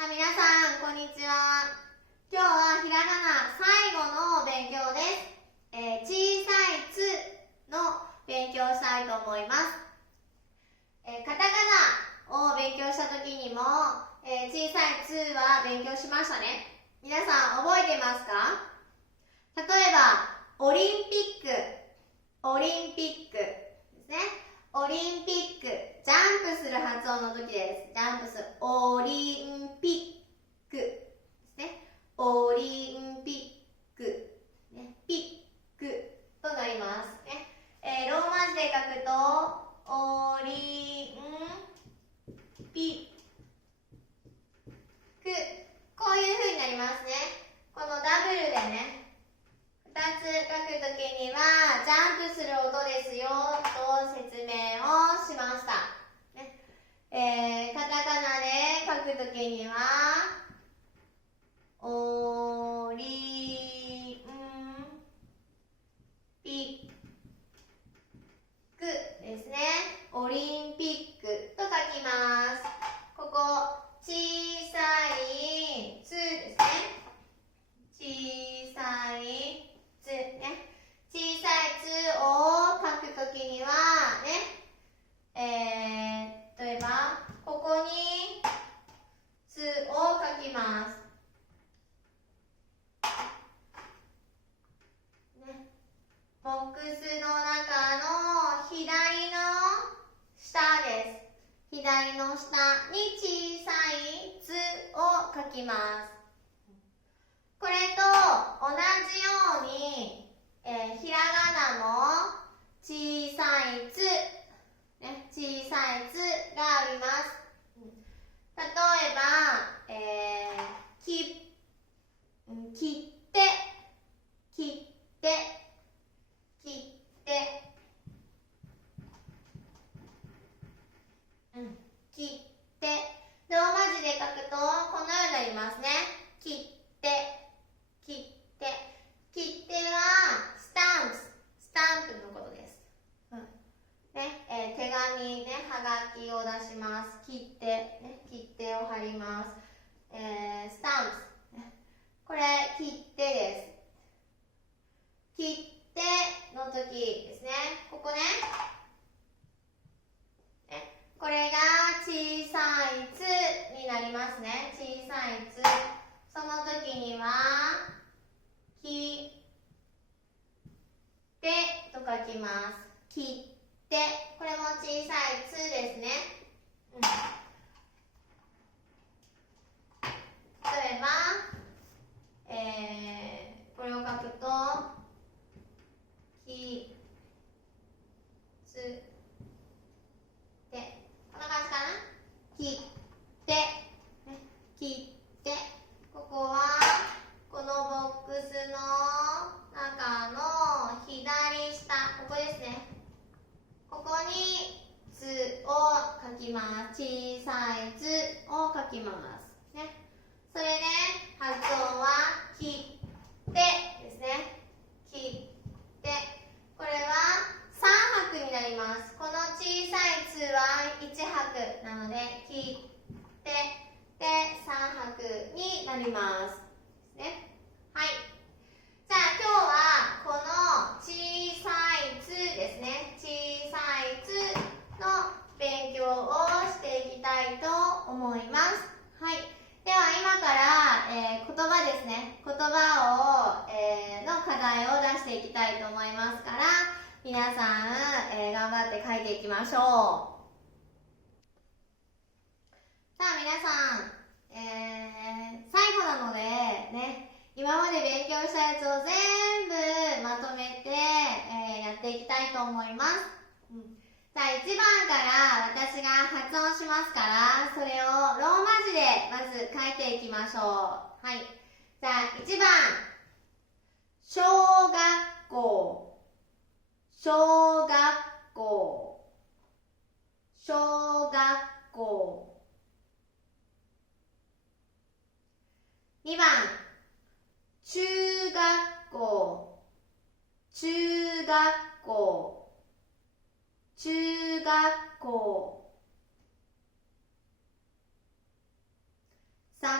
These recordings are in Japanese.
皆さんこんにちは。今日はひらがな最後の勉強です。小さいつの勉強をしたいと思います。カタカナを勉強した時にも、小さいつは勉強しましたね。皆さん覚えてますか？例えばオリンピックですね。オリンピック、ジャンプする発音の時です。ジャンプする、オリンピックですね。オリンピック、ね、ピックとなりますね。ローマ字で書くとオリンピック、こういう風になりますね。このダブルでね、2つ書くときにはジャンプする音ですよと説明をしました、ね。カタカナで書くときにはオリンピックですね。オリンピックと書きます。ここ小さいつですね。小さいつね、小さいつを書くときにはね、例えばここにつを書きます、ね、ボックスの中の左の下です。左の下に小さいつを書きます。これと同じように、ひらがなも小さいつ、ね、小さいつがあります。例えば、切って、切って、切って、切って、ローマ字で書くとこのようになりますね。切って、切って、切手はスタンプのことです。ね、手紙ね、はがきを出します。切手、ね、切手を貼ります。スタンプ、ね、これ切手です。切手の時ですね。ここね、これが小さいつになりますね。小さいつ。その時には切手と書きます。切手、これも小さいつですね。例えば、これを書くときつて、こんな感じかな。切手、切手、ここはこのボックスの中の左下、ここですね。ここにつを書きます。小さいつを書きますね。それで発音は切手ですね。切手、これは3拍になります。この小さいつは1拍なので切手で3拍になりますね。はい。じゃあ今日はこの小さいつですね。小さいつの勉強をしていきたいと思います。はい。では今から、言葉ですね。言葉を、の課題を出していきたいと思いますから、皆さん、頑張って書いていきましょう。さあ皆さん、最後なのでね、今まで勉強したやつを全部まとめて、やっていきたいと思います。さあ1番から私が発音しますから、それをローマ字でまず書いていきましょう。はい。じゃあ1番、小学校、小学校、小学校。2番、中学校、中学校、中学校。3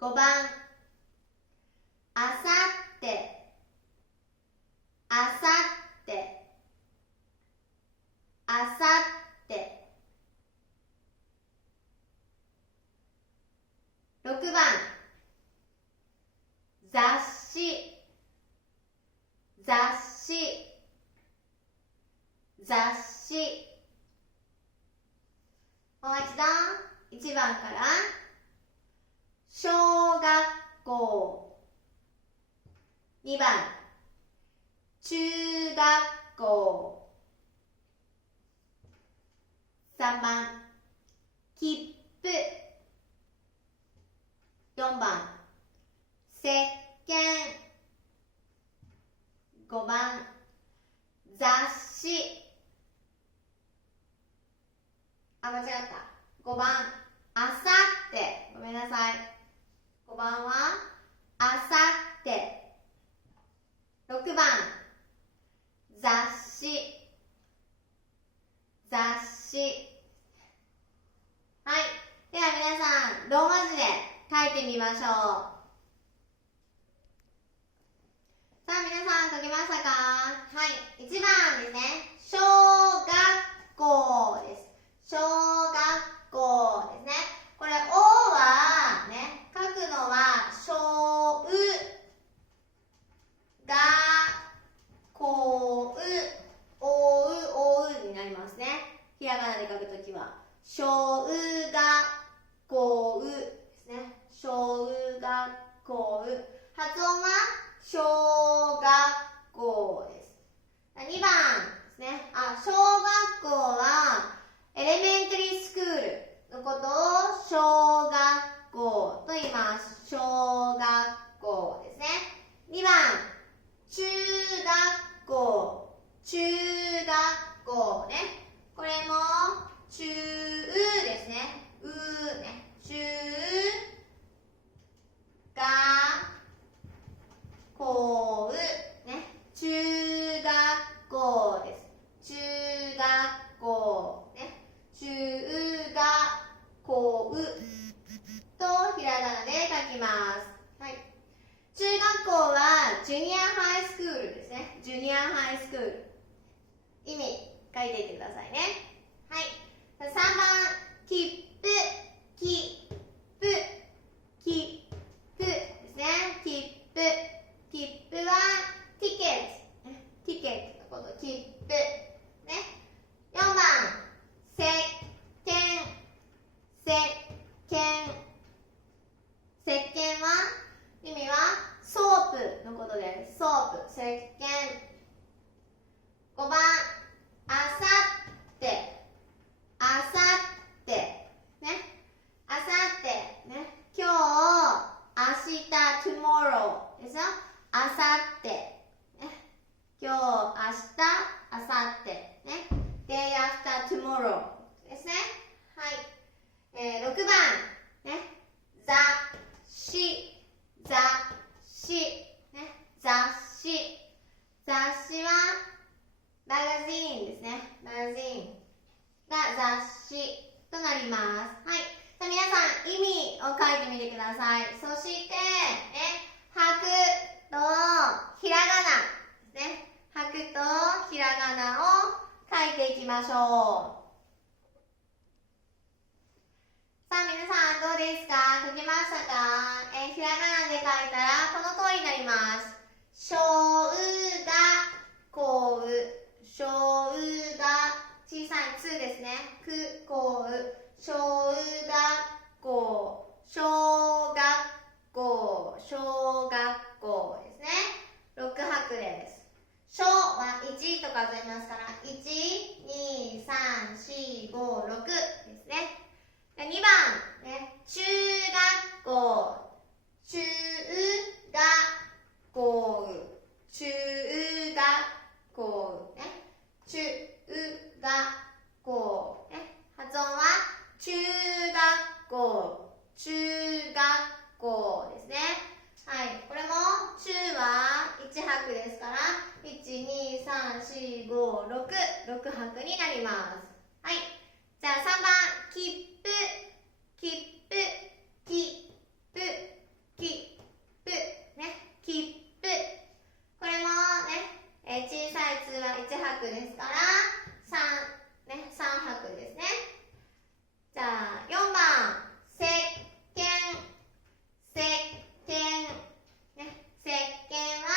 5番あさってあさってあさって6番雑誌雑誌雑誌もう一度1番から小学校2番中学校3番切符4番石鹸5番雑誌間違った5番あさってごめんなさい5番はあさって6番雑誌雑誌はいでは皆さんローマ字で書いてみましょうさあ皆さん書けましたかはい1番ですね小学校です小学校ですねこれ「お」はね書くのは小うがこうおうおうになりますねひらがなで書くときは小うがこうですね小うがこう発音は小学校です2番ですね小学校はエレメンタリースクールのことを小学校と言います小学校ですね2番中学校中学校ねこれも中ですねね中学校ね中学校です中学校ね中学校とひらがなで書きますはい中学校はジュニアハイスクールですねジュニアハイスクール意味書いていってくださいねはい3番切符切符切符ですね切符切符はティケットティケットのこと切符ね4番石鹸石鹸石鹸は意味はソープのことですソープ石鹸5番あさってあさってねあさってね今日明日 tomorrow ですよあさってね今日明日あさってね day after tomorrow ですねはい、6番ね雑誌雑誌ね雑誌雑誌はマガジンですねマガジンが雑誌となりますはいさあ皆さん意味を書いてみてくださいそしてね拍とひらがなですね拍とひらがなを書いていきましょうさあ皆さんどうですか書けましたかひらがなで書いたらこの通りになります小学校小学小さいつですねくこう小学校小学校小学校ですね6拍です小は1と数えますから1、2、3、4、5、6ですね2番、ね、中学校中学校中学校ね中学校ね発音は中学校中学校ですねはいこれも中は1拍ですから1234566拍になりますはいじゃあ3番切符切符切符拍ですから、3、ね、3拍ですね。じゃあ、4番、石鹸、石鹸、ね、石鹸は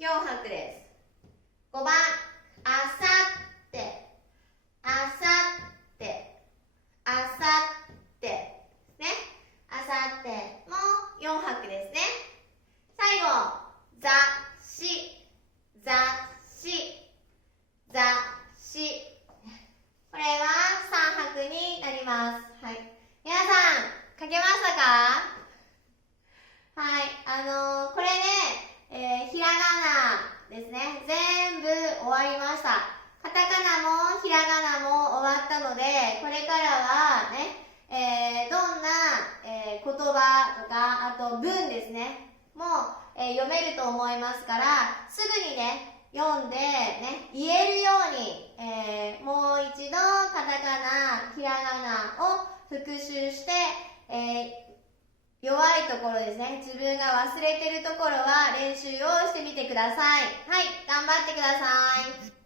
4拍です。5番、あさって、あさって、あさって、ね、あさっても4拍ですね。最後、雑誌、雑誌、雑誌。これは3拍になります。はい。皆さん、書けましたか？はい。これで、ひらがなですね。全部終わりました。カタカナもひらがなも終わったので、これからはね、どんな、言葉とか、あと文ですね、も読めると思いますから、すぐにね、読んで、ね、言えるように、もう一度カタカナ、ひらがなを復習して、弱いところですね、自分が忘れてるところは練習をしてみてください。はい、頑張ってください。